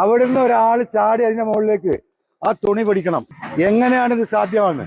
അവിടുന്ന് ഒരാൾ ചാടി അതിന്റെ മുകളിലേക്ക് ആ തുണി പിടിക്കണം. എങ്ങനെയാണ് ഇത് സാധ്യമാണ്?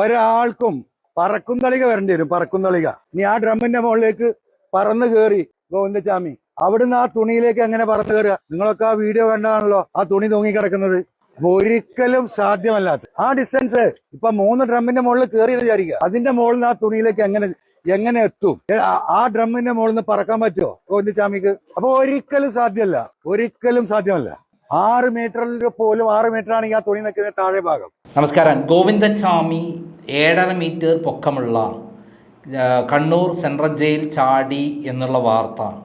ഒരാൾക്കും പറക്കുന്തളിക വരേണ്ടി വരും പറക്കുന്തളിക ഇനി ആ ഡ്രമ്മിന്റെ മുകളിലേക്ക് പറന്ന് കയറി ഗോവിന്ദസ്വാമി. അവിടുന്ന് ആ തുണിയിലേക്ക് എങ്ങനെ പറന്ന് കയറുക നിങ്ങളൊക്കെ ആ വീഡിയോ കണ്ടാണല്ലോ ആ തുണി തൂങ്ങിക്കിടക്കുന്നത്. കിടക്കുന്നത് ഒരിക്കലും സാധ്യമല്ലാത്ത ആ ഡിസ്റ്റൻസ് ഇപ്പൊ മൂന്ന് ഡ്രമ്മിന്റെ മുകളിൽ കയറി വിചാരിക്കുക. അതിന്റെ മുകളിൽ ആ തുണിയിലേക്ക് എങ്ങനെ എങ്ങനെ എത്തും? ആ- ഡ്രമ്മിന്റെ മുകളിൽ നിന്ന് പറക്കാൻ പറ്റുമോ ചാമിക്ക്. അപ്പൊ ഒരിക്കലും സാധ്യമല്ല. ഒരിക്കലും സാധ്യമല്ല. ആറ് മീറ്ററിൽ പോലും ആറ് മീറ്റർ ആണെങ്കിൽ ആ തുണി നിൽക്കുന്ന താഴെ ഭാഗം. നമസ്കാരം. ഗോവിന്ദച്ചാമി ഏഴര മീറ്റർ പൊക്കമുള്ള കണ്ണൂർ സെൻട്രൽ ജയിൽ ചാടി എന്നുള്ള വാർത്ത.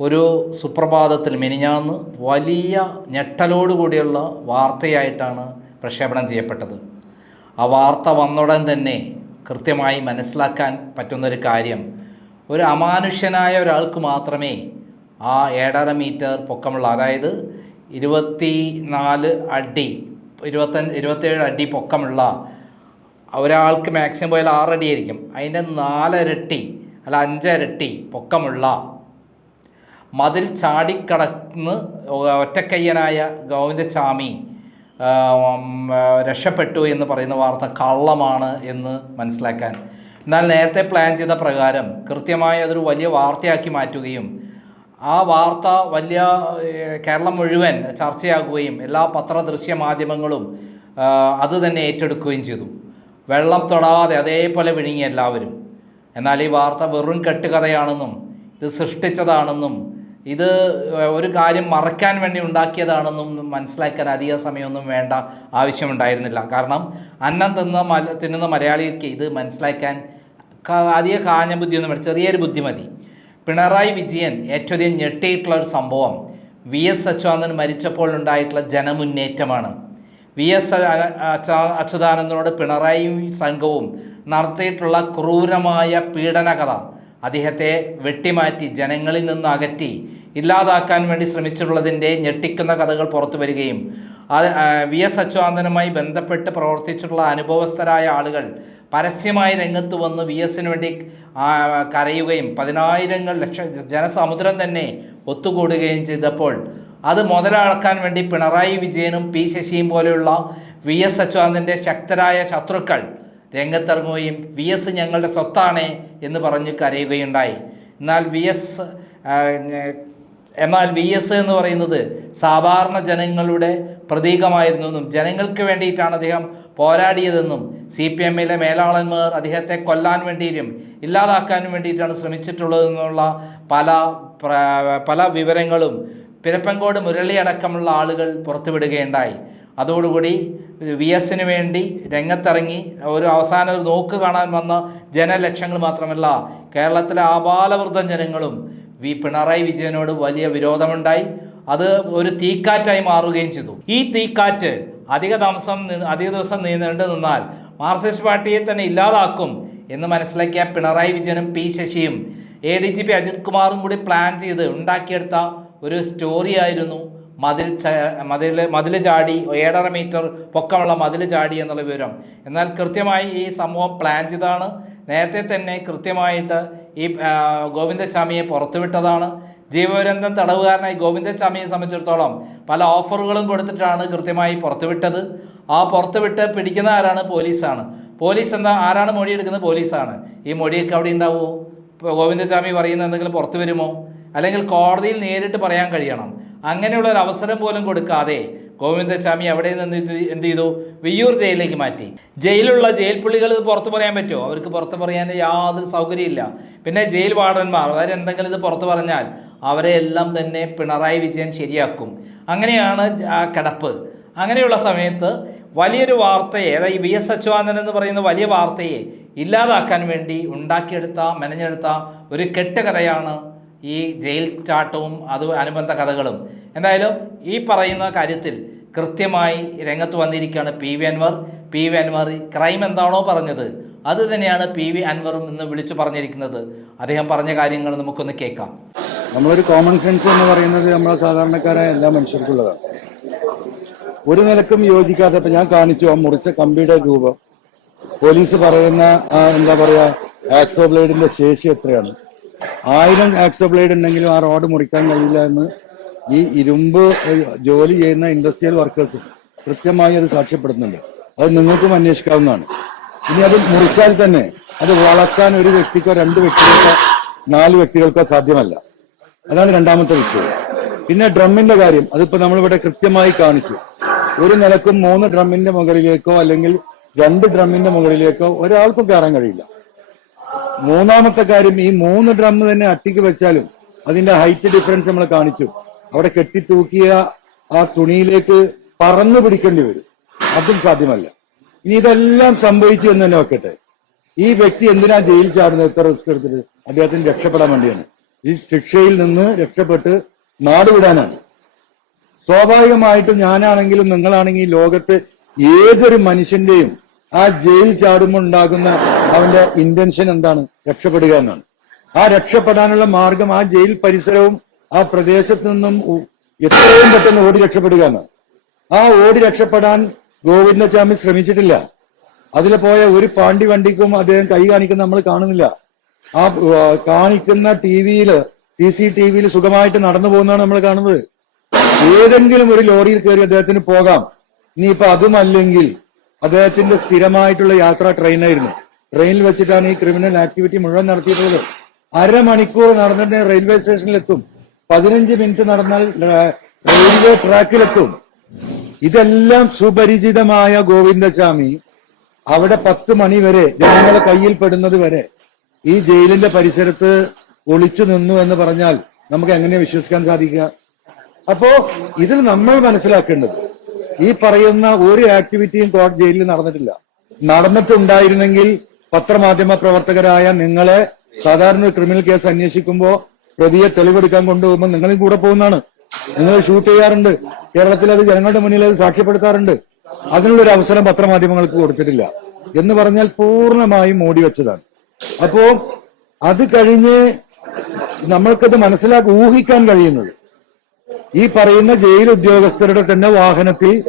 ഒരു സുപ്രഭാതത്തിൽ മെനിഞ്ഞാന്ന് വലിയ ഞെട്ടലോടുകൂടിയുള്ള വാർത്തയായിട്ടാണ് പ്രക്ഷേപണം ചെയ്യപ്പെട്ടത്. ആ വാർത്ത വന്നുടൻ തന്നെ കൃത്യമായി മനസ്സിലാക്കാൻ പറ്റുന്നൊരു കാര്യം ഒരു അമാനുഷ്യനായ ഒരാൾക്ക് മാത്രമേ ആ ഏഴര മീറ്റർ പൊക്കമുള്ള. അതായത് ഇരുപത്തി നാല് അടി ഇരുപത്തഞ്ച് ഇരുപത്തേഴ് അടി പൊക്കമുള്ള ഒരാൾക്ക് മാക്സിമം പോയാൽ ആറടി ആയിരിക്കും. അതിന്റെ നാലരട്ടി അല്ല അഞ്ചരട്ടി പൊക്കമുള്ള മതിൽ ചാടിക്കടന്ന് ഒറ്റക്കയ്യനായ ആ, രക്ഷപ്പെട്ടു എന്ന് പറയുന്ന വാർത്ത കള്ളമാണ് എന്ന് മനസ്സിലാക്കാൻ. എന്നാൽ നേരത്തെ പ്ലാൻ ചെയ്ത പ്രകാരം കൃത്യമായി അതൊരു വലിയ വാർത്തയാക്കി മാറ്റുകയും ആ വാർത്ത വലിയ കേരളം മുഴുവൻ ചർച്ചയാകുകയും എല്ലാ പത്ര ദൃശ്യ മാധ്യമങ്ങളും അത് തന്നെ ഏറ്റെടുക്കുകയും ചെയ്തു. വെള്ളം തൊടാതെ അതേപോലെ വിഴുങ്ങി എല്ലാവരും. എന്നാൽ ഈ വാർത്ത വെറും കെട്ടുകഥയാണെന്നും ഇത് സൃഷ്ടിച്ചതാണെന്നും ഇത് ഒരു കാര്യം മറക്കാൻ വേണ്ടി ഉണ്ടാക്കിയതാണെന്നും മനസ്സിലാക്കാൻ അധിക സമയമൊന്നും വേണ്ട ആവശ്യമുണ്ടായിരുന്നില്ല. കാരണം അന്നം തിന്ന മല തിന്നുന്ന മലയാളിക്ക് ഇത് മനസ്സിലാക്കാൻ അധിക കാഞ്ഞ ബുദ്ധിയൊന്നും വേണ്ട. ചെറിയൊരു ബുദ്ധി മതി. പിണറായി വിജയൻ ഏറ്റവും അധികം ഞെട്ടിയിട്ടുള്ള ഒരു സംഭവം വി എസ് അച്യുതാനന്ദൻ മരിച്ചപ്പോൾ ഉണ്ടായിട്ടുള്ള ജനമുന്നേറ്റമാണ്. വി എസ് അച്യുതാനന്ദനോട് പിണറായി സംഘവും നടത്തിയിട്ടുള്ള ക്രൂരമായ പീഡനകഥ. അദ്ദേഹത്തെ വെട്ടിമാറ്റി ജനങ്ങളിൽ നിന്ന് അകറ്റി ഇല്ലാതാക്കാൻ വേണ്ടി ശ്രമിച്ചിട്ടുള്ളതിന്റെ ഞെട്ടിക്കുന്ന കഥകൾ പുറത്തു വരികയും അത് വി എസ് അച്യുതാനന്ദനുമായി ബന്ധപ്പെട്ട് പ്രവർത്തിച്ചിട്ടുള്ള അനുഭവസ്ഥരായ ആളുകൾ പരസ്യമായി രംഗത്ത് വന്ന് വി എസിന് വേണ്ടി കരയുകയും പതിനായിരങ്ങൾ ലക്ഷ ജനസമുദ്രം തന്നെ ഒത്തുകൂടുകയും ചെയ്തപ്പോൾ അത് മുതലാക്കാൻ വേണ്ടി പിണറായി വിജയനും പി ശശിയും പോലെയുള്ള വി എസ് അച്യുതാനന്ദന്റെ ശക്തരായ ശത്രുക്കൾ രംഗത്തിറങ്ങുകയും വി എസ് ഞങ്ങളുടെ സ്വത്താണ് എന്ന് പറഞ്ഞ് കരയുകയുണ്ടായി. എന്നാൽ വി എസ് എന്നാൽ വി എസ് എന്ന് പറയുന്നത് സാധാരണ ജനങ്ങളുടെ പ്രതീകമായിരുന്നു എന്നും ജനങ്ങൾക്ക് വേണ്ടിയിട്ടാണ് അദ്ദേഹം പോരാടിയതെന്നും സി പി എമ്മിലെ മേലാളന്മാർ അദ്ദേഹത്തെ കൊല്ലാൻ വേണ്ടിയിട്ടും ഇല്ലാതാക്കാനും വേണ്ടിയിട്ടാണ് ശ്രമിച്ചിട്ടുള്ളതെന്നുള്ള പല പല വിവരങ്ങളും പിരപ്പങ്കോട് മുരളി അടക്കമുള്ള ആളുകൾ പുറത്തുവിടുകയുണ്ടായി. അതോടുകൂടി വി എസിന് വേണ്ടി രംഗത്തിറങ്ങി ഒരു അവസാന ഒരു നോക്ക് കാണാൻ വന്ന ജനലക്ഷങ്ങൾ മാത്രമല്ല കേരളത്തിലെ ആപാലവൃദ്ധം ജനങ്ങളും വി പിണറായി വിജയനോട് വലിയ വിരോധമുണ്ടായി. അത് ഒരു തീക്കാറ്റായി മാറുകയും ചെയ്തു. ഈ തീക്കാറ്റ് അധിക താമസം അധിക ദിവസം നീണ്ടു നിന്നാൽ മാർക്സിസ്റ്റ് പാർട്ടിയെ തന്നെ ഇല്ലാതാക്കും എന്ന് മനസ്സിലാക്കിയ പിണറായി വിജയനും P ശശിയും A D G P Ajith കുമാറും കൂടി പ്ലാൻ ചെയ്ത് ഉണ്ടാക്കിയെടുത്ത ഒരു സ്റ്റോറി ആയിരുന്നു മതിൽ മതിൽ മതിൽ ചാടി ഏഴര മീറ്റർ പൊക്കമുള്ള മതിൽ ചാടി എന്നുള്ള വിവരം. എന്നാൽ കൃത്യമായി ഈ സംഭവം പ്ലാൻ ചെയ്താണ് നേരത്തെ തന്നെ കൃത്യമായിട്ട് ഈ ഗോവിന്ദസ്വാമിയെ പുറത്തുവിട്ടതാണ്. ജീവപര്യന്തം തടവുകാരനായി ഗോവിന്ദസ്വാമിയെ സംബന്ധിച്ചിടത്തോളം പല ഓഫറുകളും കൊടുത്തിട്ടാണ് കൃത്യമായി പുറത്തുവിട്ടത്. ആ പുറത്തുവിട്ട് പിടിക്കുന്ന ആരാണ്? പോലീസാണ്. പോലീസ് എന്താ ആരാണ് മൊഴിയെടുക്കുന്നത് പോലീസാണ്. ഈ മൊഴിയൊക്കെ അവിടെ ഉണ്ടാവുമോ? ഗോവിന്ദസ്വാമി പറയുന്ന എന്തെങ്കിലും പുറത്തു വരുമോ അല്ലെങ്കിൽ കോടതിയിൽ നേരിട്ട് പറയാൻ കഴിയണം. അങ്ങനെയുള്ള ഒരു അവസരം പോലും കൊടുക്കാതെ ഗോവിന്ദസ്വാമി അവിടെ നിന്ന് എന്ത് ചെയ്തു? വിയ്യൂർ ജയിലിലേക്ക് മാറ്റി. ജയിലുള്ള ജയിൽ പുള്ളികൾ പുറത്തു പറയാൻ പറ്റുമോ? അവർക്ക് പുറത്ത് പറയാൻ യാതൊരു സൗകര്യമില്ല. പിന്നെ ജയിൽ വാർഡന്മാർ അവരെന്തെങ്കിലും ഇത് പുറത്തു പറഞ്ഞാൽ അവരെ എല്ലാം തന്നെ പിണറായി വിജയൻ ശരിയാക്കും. അങ്ങനെയാണ് ആ കിടപ്പ്. അങ്ങനെയുള്ള സമയത്ത് വലിയൊരു വാർത്തയെ അതായത് വി എസ് അച്യുതാനന്ദൻ എന്ന് പറയുന്ന വലിയ വാർത്തയെ ഇല്ലാതാക്കാൻ വേണ്ടി ഉണ്ടാക്കിയെടുത്ത മെനഞ്ഞെടുത്ത ഒരു കെട്ടുകഥയാണ് ഈ ജയിൽ ചാട്ടവും അത് അനുബന്ധ കഥകളും. എന്തായാലും ഈ പറയുന്ന കാര്യത്തിൽ കൃത്യമായി രംഗത്ത് വന്നിരിക്കുകയാണ് P V Anvar. P V Anvar crime എന്താണോ പറഞ്ഞത് അത് തന്നെയാണ് പി വി അൻവറും ഇന്ന് വിളിച്ചു പറഞ്ഞിരിക്കുന്നത്. അദ്ദേഹം പറഞ്ഞ കാര്യങ്ങൾ നമുക്കൊന്ന് കേൾക്കാം. നമ്മളൊരു കോമൺ സെൻസ് എന്ന് പറയുന്നത് നമ്മളെ സാധാരണക്കാരായ എല്ലാ മനുഷ്യർക്കുള്ളതാണ്. ഒരു നിലക്കും യോജിക്കാത്ത ഇപ്പൊ ഞാൻ കാണിച്ചു ആ മുറിച്ച കമ്പിയുടെ രൂപം. പോലീസ് പറയുന്ന എന്താ പറയാ ആക്സോ ബ്ലേഡിന്റെ ശേഷി എത്രയാണ്? ആയിരം ആക്സോ ബ്ലേഡ് ഉണ്ടെങ്കിലും ആ റോഡ് മുറിക്കാൻ കഴിയില്ല എന്ന് ഈ ഇരുമ്പ് ജോലി ചെയ്യുന്ന ഇൻഡസ്ട്രിയൽ വർക്കേഴ്സ് കൃത്യമായി അത് സാക്ഷ്യപ്പെടുത്തുന്നുണ്ട്. അത് നിങ്ങൾക്കും അന്വേഷിക്കാവുന്നതാണ്. ഇനി അത് മുറിച്ചാൽ തന്നെ അത് വളക്കാൻ ഒരു വ്യക്തിക്കോ രണ്ട് വ്യക്തികൾക്കോ നാല് വ്യക്തികൾക്കോ സാധ്യമല്ല. അതാണ് രണ്ടാമത്തെ വിഷയം. പിന്നെ ഡ്രമ്മിന്റെ കാര്യം. അതിപ്പോ നമ്മളിവിടെ കൃത്യമായി കാണിച്ചു. ഒരു നിലക്കും മൂന്ന് ഡ്രമ്മിന്റെ മുകളിലേക്കോ അല്ലെങ്കിൽ രണ്ട് ഡ്രമ്മിന്റെ മുകളിലേക്കോ ഒരാൾക്കും കയറാൻ കഴിയില്ല. മൂന്നാമത്തെ കാര്യം ഈ മൂന്ന് ഡ്രം തന്നെ അട്ടിക്ക് വെച്ചാലും അതിന്റെ ഹൈറ്റ് ഡിഫറൻസ് നമ്മൾ കാണിച്ചു. അവിടെ കെട്ടിത്തൂക്കിയ ആ തുണിയിലേക്ക് പറന്നു പിടിക്കേണ്ടി വരും. അതും സാധ്യമല്ല. ഇനി ഇതെല്ലാം സംഭവിച്ചു എന്ന് തന്നെ വെക്കട്ടെ. ഈ വ്യക്തി എന്തിനാ ജയിൽ ചാടുന്നത്? എത്ര റിസ്ക് എടുത്തിട്ട്? അദ്ദേഹത്തിന് രക്ഷപ്പെടാൻ വേണ്ടിയാണ്. ഈ ശിക്ഷയിൽ നിന്ന് രക്ഷപ്പെട്ട് നാടുവിടാനാണ് സ്വാഭാവികമായിട്ടും ഞാനാണെങ്കിലും നിങ്ങളാണെങ്കിലും ലോകത്ത് ഏതൊരു മനുഷ്യന്റെയും ആ ജയിൽ ചാടുമ്പോൾ ഉണ്ടാകുന്ന അവന്റെ ഇന്റൻഷൻ എന്താണ്? രക്ഷപ്പെടുക എന്നാണ്. ആ രക്ഷപ്പെടാനുള്ള മാർഗം ആ ജയിൽ പരിസരവും ആ പ്രദേശത്ത് നിന്നും എത്രയും പെട്ടെന്ന് ഓടി രക്ഷപ്പെടുക എന്നാണ്. ആ ഓടി രക്ഷപ്പെടാൻ ഗോവിന്ദസ്വാമി ശ്രമിച്ചിട്ടില്ല. അതിൽ പോയ ഒരു പാണ്ടി വണ്ടിക്കും അദ്ദേഹം കൈ കാണിക്കുന്ന നമ്മൾ കാണുന്നില്ല. ആ, കാണിക്കുന്ന ടി വിയിൽ സി സി ടി വിയിൽ സുഖമായിട്ട് നടന്നു പോകുന്നതാണ് നമ്മൾ കാണുന്നത്. ഏതെങ്കിലും ഒരു ലോറിയിൽ കയറി അദ്ദേഹത്തിന് പോകാം. ഇനിയിപ്പോ അതുമല്ലെങ്കിൽ അദ്ദേഹത്തിന്റെ സ്ഥിരമായിട്ടുള്ള യാത്ര ട്രെയിനായിരുന്നു ട്രെയിനിൽ വെച്ചിട്ടാണ് ഈ ക്രിമിനൽ ആക്ടിവിറ്റി മുഴുവൻ നടത്തിയിട്ടുള്ളത്. അരമണിക്കൂർ നടന്നിട്ട് റെയിൽവേ സ്റ്റേഷനിലെത്തും. പതിനഞ്ച് മിനിറ്റ് നടന്നാൽ റെയിൽവേ ട്രാക്കിലെത്തും. ഇതെല്ലാം സുപരിചിതമായ ഗോവിന്ദസ്വാമി. അവിടെ പത്ത് മണി വരെ ജനങ്ങളെ കയ്യിൽ പെടുന്നത് വരെ ഈ ജയിലിന്റെ പരിസരത്ത് ഒളിച്ചു നിന്നു എന്ന് പറഞ്ഞാൽ നമുക്ക് എങ്ങനെ വിശ്വസിക്കാൻ സാധിക്കുക? അപ്പോ ഇതിൽ നമ്മൾ മനസ്സിലാക്കേണ്ടത് ഈ പറയുന്ന ഒരു ആക്ടിവിറ്റിയും കോടതി ജയിലിൽ നടന്നിട്ടില്ല. നടന്നിട്ടുണ്ടായിരുന്നെങ്കിൽ പത്രമാധ്യമ പ്രവർത്തകരായ നിങ്ങളെ സാധാരണ ഒരു ക്രിമിനൽ കേസ് അന്വേഷിക്കുമ്പോ പ്രതിയെ തെളിവെടുക്കാൻ കൊണ്ടുപോകുമ്പോൾ നിങ്ങളും കൂടെ പോകുന്നതാണ്. നിങ്ങൾ ഷൂട്ട് ചെയ്യാറുണ്ട്. കേരളത്തിൽ അത് ജനങ്ങളുടെ മുന്നിൽ അത് സാക്ഷ്യപ്പെടുത്താറുണ്ട്. അതിനുള്ളൊരു അവസരം പത്രമാധ്യമങ്ങൾക്ക് കൊടുത്തിട്ടില്ല. എന്ന് പറഞ്ഞാൽ പൂർണമായും മോടി വെച്ചതാണ്. അപ്പോ അത് കഴിഞ്ഞ് നമ്മൾക്കത് മനസ്സിലാക്കി ഊഹിക്കാൻ കഴിയുന്നത്. ഈ പറയുന്ന ജയിൽ ഉദ്യോഗസ്ഥരുടെ തന്നെ വാഹനത്തിൽ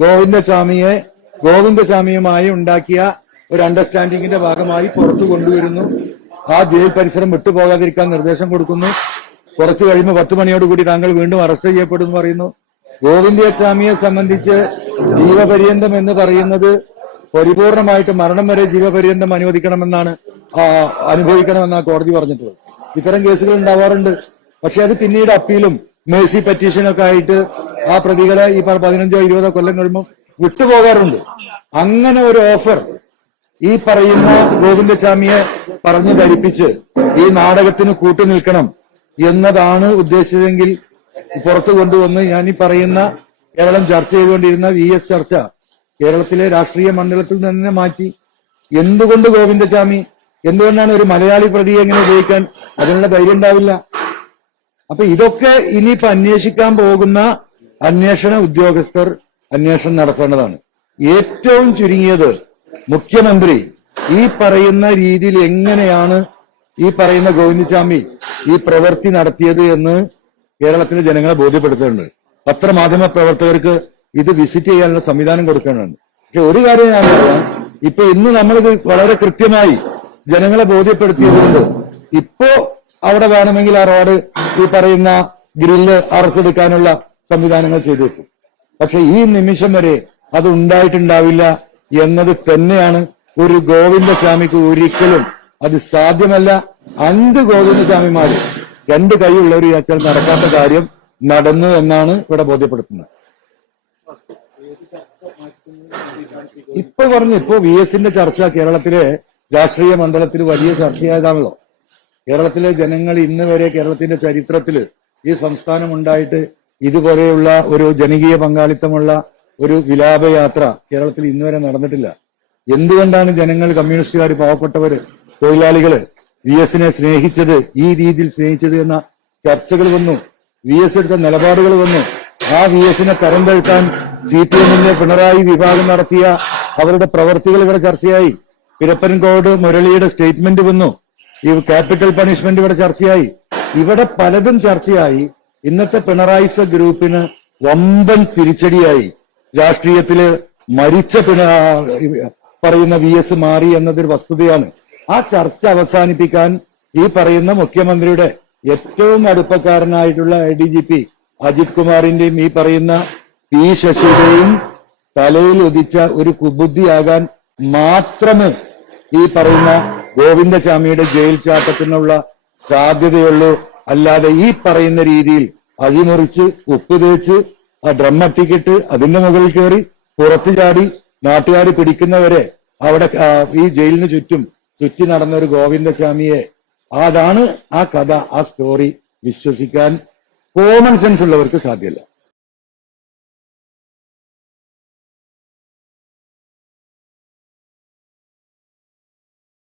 ഗോവിന്ദസ്വാമിയെ ഗോവിന്ദസ്വാമിയുമായി ഉണ്ടാക്കിയ ഒരു അണ്ടർസ്റ്റാൻഡിങ്ങിന്റെ ഭാഗമായി പുറത്തു കൊണ്ടുവരുന്നു. ആ ജയിൽ പരിസരം വിട്ടുപോകാതിരിക്കാൻ നിർദ്ദേശം കൊടുക്കുന്നു. കുറച്ചു കഴിയുമ്പോൾ പത്ത് മണിയോടുകൂടി താങ്കൾ വീണ്ടും അറസ്റ്റ് ചെയ്യപ്പെടും എന്ന് പറയുന്നു. ഗോവിന്ദസ്വാമിയെ സംബന്ധിച്ച് ജീവപര്യന്തം എന്ന് പറയുന്നത് പരിപൂർണമായിട്ട് മരണം വരെ ജീവപര്യന്തം അനുവദിക്കണമെന്നാണ് അനുഭവിക്കണമെന്നാണ് കോടതി പറഞ്ഞിട്ടുള്ളത്. ഇത്തരം കേസുകൾ ഉണ്ടാവാറുണ്ട്. പക്ഷെ അത് പിന്നീട് അപ്പീലും മേഴ്സി പെറ്റീഷനൊക്കെ ആയിട്ട് ആ പ്രതികളെ ഈ പതിനഞ്ചോ ഇരുപതോ കൊല്ലം കഴിയുമ്പോൾ വിട്ടുപോകാറുണ്ട്. അങ്ങനെ ഒരു ഓഫർ ഈ പറയുന്ന ഗോവിന്ദസ്വാമിയെ പറഞ്ഞു ധരിപ്പിച്ച് ഈ നാടകത്തിന് കൂട്ടുനിൽക്കണം എന്നതാണ് ഉദ്ദേശിച്ചതെങ്കിൽ പുറത്തു കൊണ്ടുവന്ന് ഞാൻ ഈ പറയുന്ന കേരളം ചർച്ച ചെയ്തുകൊണ്ടിരുന്ന വി എസ് ചർച്ച കേരളത്തിലെ രാഷ്ട്രീയ മണ്ഡലത്തിൽ തന്നെ മാറ്റി. എന്തുകൊണ്ട് ഗോവിന്ദസ്വാമി? എന്തുകൊണ്ടാണ് ഒരു മലയാളി പ്രതിയെ എങ്ങനെ ഉപയോഗിക്കാൻ അതിനുള്ള ധൈര്യം ഉണ്ടാവില്ല? അപ്പൊ ഇതൊക്കെ ഇനിയിപ്പോ അന്വേഷിക്കാൻ പോകുന്ന അന്വേഷണ ഉദ്യോഗസ്ഥർ അന്വേഷണം നടത്തേണ്ടതാണ്. ഏറ്റവും ചുരുങ്ങിയത് മുഖ്യമന്ത്രി ഈ പറയുന്ന രീതിയിൽ എങ്ങനെയാണ് ഈ പറയുന്ന ഗോവിന്ദസ്വാമി ഈ പ്രവൃത്തി നടത്തിയത് എന്ന് കേരളത്തിലെ ജനങ്ങളെ ബോധ്യപ്പെടുത്തേണ്ടത് പത്രമാധ്യമ പ്രവർത്തകർക്ക് ഇത് വിസിറ്റ് ചെയ്യാനുള്ള സംവിധാനം കൊടുക്കേണ്ടതുണ്ട്. പക്ഷെ ഒരു കാര്യം ഞാൻ പറയാം. ഇപ്പൊ ഇന്ന് നമ്മളിത് വളരെ കൃത്യമായി ജനങ്ങളെ ബോധ്യപ്പെടുത്തിയതുകൊണ്ട് ഇപ്പോ അവിടെ വേണമെങ്കിൽ ആ റോഡ് ഈ പറയുന്ന ഗ്രില്ല് അറസ്റ്റെടുക്കാനുള്ള സംവിധാനങ്ങൾ ചെയ്തേക്കും. പക്ഷെ ഈ നിമിഷം വരെ അത് ഉണ്ടായിട്ടുണ്ടാവില്ല എന്നത് തന്നെയാണ് ഒരു ഗോവിന്ദസ്വാമിക്ക് ഒരിക്കലും അത് സാധ്യമല്ല. അഞ്ച് ഗോവിന്ദസ്വാമിമാര് രണ്ട് കൈയുള്ളവർ വിചാരിച്ചാൽ നടക്കാത്ത കാര്യം നടന്നു എന്നാണ് ഇവിടെ ബോധ്യപ്പെടുത്തുന്നത്. ഇപ്പൊ പറഞ്ഞു ഇപ്പോ വി എസിന്റെ ചർച്ച കേരളത്തിലെ രാഷ്ട്രീയ മണ്ഡലത്തിൽ വലിയ ചർച്ചയായതാണല്ലോ. കേരളത്തിലെ ജനങ്ങൾ ഇന്ന് വരെ കേരളത്തിന്റെ ചരിത്രത്തിൽ ഈ സംസ്ഥാനം ഉണ്ടായിട്ട് ഇതുപോലെയുള്ള ഒരു ജനകീയ പങ്കാളിത്തമുള്ള ഒരു വിലാപയാത്ര കേരളത്തിൽ ഇന്ന് വരെ നടന്നിട്ടില്ല. എന്തുകൊണ്ടാണ് ജനങ്ങൾ കമ്മ്യൂണിസ്റ്റുകാർ പാവപ്പെട്ടവര് തൊഴിലാളികൾ വി എസിനെ സ്നേഹിച്ചത് ഈ രീതിയിൽ സ്നേഹിച്ചത് എന്ന ചർച്ചകൾ വന്നു വി എസ് എടുത്ത നിലപാടുകൾ വന്നു. ആ വി എസിനെ തരം താഴ്ത്താൻ സി പി എമ്മിന്റെ പിണറായി വിഭാഗം നടത്തിയ അവരുടെ പ്രവർത്തികൾ ഇവിടെ ചർച്ചയായി. പിരപ്പൻകോട് മുരളിയുടെ സ്റ്റേറ്റ്മെന്റ് വന്നു. ഈ ക്യാപിറ്റൽ പണിഷ്മെന്റ് ഇവിടെ ചർച്ചയായി. ഇവിടെ പലതും ചർച്ചയായി. ഇന്നത്തെ പിണറായിസ ഗ്രൂപ്പിന് വമ്പൻ തിരിച്ചടിയായി. രാഷ്ട്രീയത്തിൽ മരിച്ച പറയുന്ന വി എസ് മാറി എന്നതൊരു വസ്തുതയാണ്. ആ ചർച്ച അവസാനിപ്പിക്കാൻ ഈ പറയുന്ന മുഖ്യമന്ത്രിയുടെ ഏറ്റവും അടുപ്പക്കാരനായിട്ടുള്ള I D G P Ajith കുമാറിന്റെയും ഈ പറയുന്ന പി ശശിയുടെയും തലയിൽ ഉദിച്ച ഒരു കുബുദ്ധിയാകാൻ മാത്രമേ ഈ പറയുന്ന ഗോവിന്ദസ്വാമിയുടെ ജയിൽ ചാട്ടത്തിനുള്ള സാധ്യതയുള്ളൂ. അല്ലാതെ ഈ പറയുന്ന രീതിയിൽ അഴിമുറിച്ച് ഉപ്പ് തേച്ച് ആ ഡ്രം അട്ടിക്കിട്ട് അതിന്റെ മുകളിൽ കയറി പുറത്തു ചാടി നാട്ടുകാർ പിടിക്കുന്നവരെ അവിടെ ഈ ജയിലിന് ചുറ്റും ചുറ്റി നടന്ന ഒരു ഗോവിന്ദസ്വാമിയെ. അതാണ് ആ കഥ ആ സ്റ്റോറി വിശ്വസിക്കാൻ കോമൺ സെൻസ് ഉള്ളവർക്ക് സാധ്യമല്ല.